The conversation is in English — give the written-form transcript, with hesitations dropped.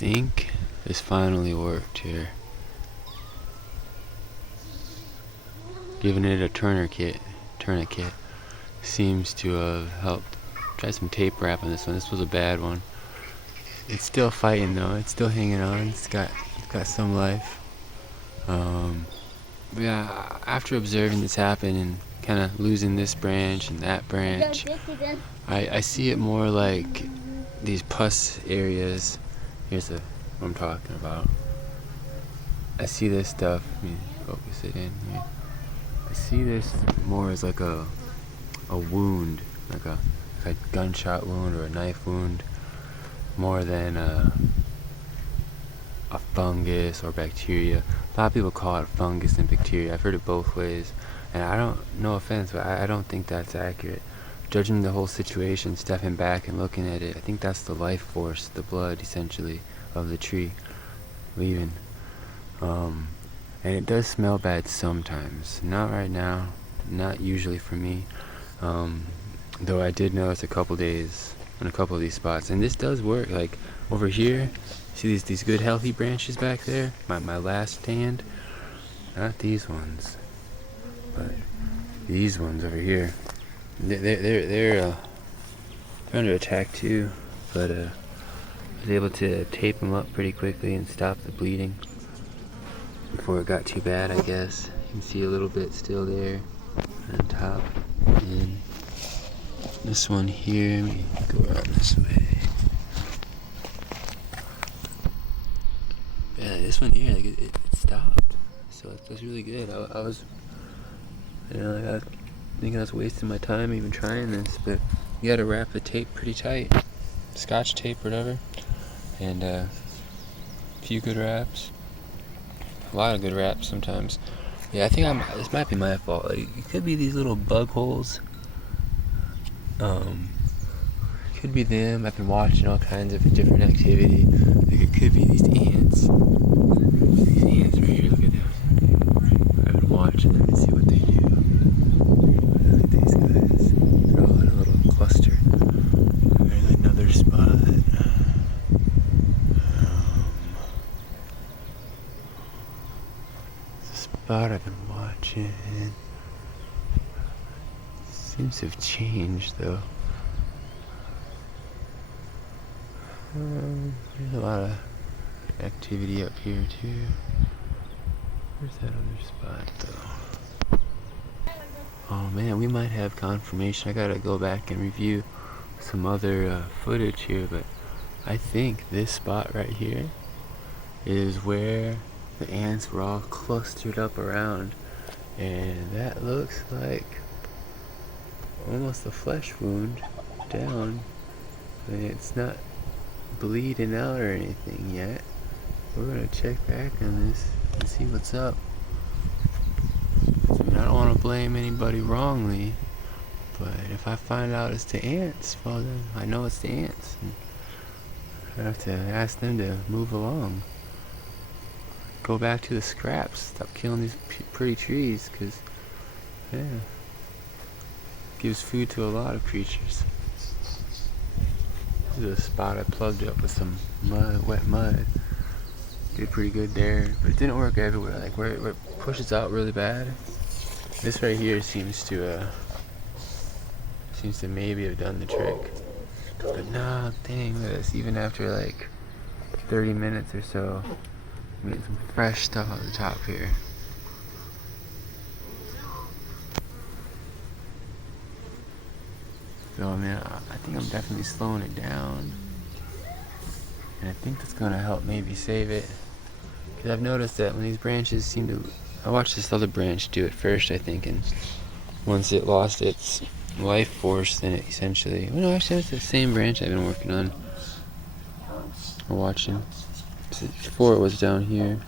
think this finally worked here. Giving it a tourniquet seems to have helped. Try some tape wrap on this one. This was a bad one. It's still fighting though. It's still hanging on. It's got some life. But yeah, after observing this happen and kind of losing this branch and that branch, I see it more like these pus areas. Here's what I'm talking about. I see this stuff. Let me focus it in here. I see this more as like a wound, like a gunshot wound or a knife wound, more than a fungus or bacteria. A lot of people call it fungus and bacteria. I've heard it both ways, and I don't, no offense, but I don't think that's accurate. Judging the whole situation, stepping back and looking at it, I think that's the life force, the blood essentially of the tree leaving. And it does smell bad sometimes. Not right now, not usually for me. Though I did notice a couple days on a couple of these spots, and this does work. Like over here, see these good healthy branches back there? My last stand, not these ones, but these ones over here. They're under attack too, but I was able to tape them up pretty quickly and stop the bleeding before it got too bad, I guess. You can see a little bit still there on top. And this one here, let me go around this way. Yeah, this one here, like it stopped. So that's really good. I was, like I was thinking I was wasting my time even trying this, but you gotta wrap the tape pretty tight. Scotch tape, whatever. And a few good wraps. A lot of good wraps sometimes. Yeah, I think this might be my fault. Like, it could be these little bug holes. Could be them. I've been watching all kinds of different activity. Like it could be these ants. These ants right here, look at them. I've been watching them and see what they do. Look at these guys. They're all in a little cluster. There's another spot. Spot I've been watching. Seems to have changed though. There's a lot of activity up here too. Where's that other spot though? Oh man, we might have confirmation. I gotta go back and review some other footage here, but I think this spot right here is where the ants were all clustered up around, and that looks like almost a flesh wound down. I mean, it's not bleeding out or anything yet. We're gonna check back on this and see what's up. I mean, I don't want to blame anybody wrongly, but if I find out it's the ants, well then I know it's the ants. And I have to ask them to move along. Go back to the scraps. Stop killing these pretty trees, because, yeah, gives food to a lot of creatures. This is a spot I plugged up with some mud, wet mud. Did pretty good there, but it didn't work everywhere. Like where it pushes out really bad. This right here seems to maybe have done the trick. But nah, dang, look at this. Even after like 30 minutes or so, we get some fresh stuff at the top here. So I mean, I think I'm definitely slowing it down, and I think that's gonna help maybe save it. Because I've noticed that when these branches seem to, I watched this other branch do it first, I think, and once it lost its life force, then it essentially, well, no, actually that's the same branch I've been working on or watching. Before it was down here.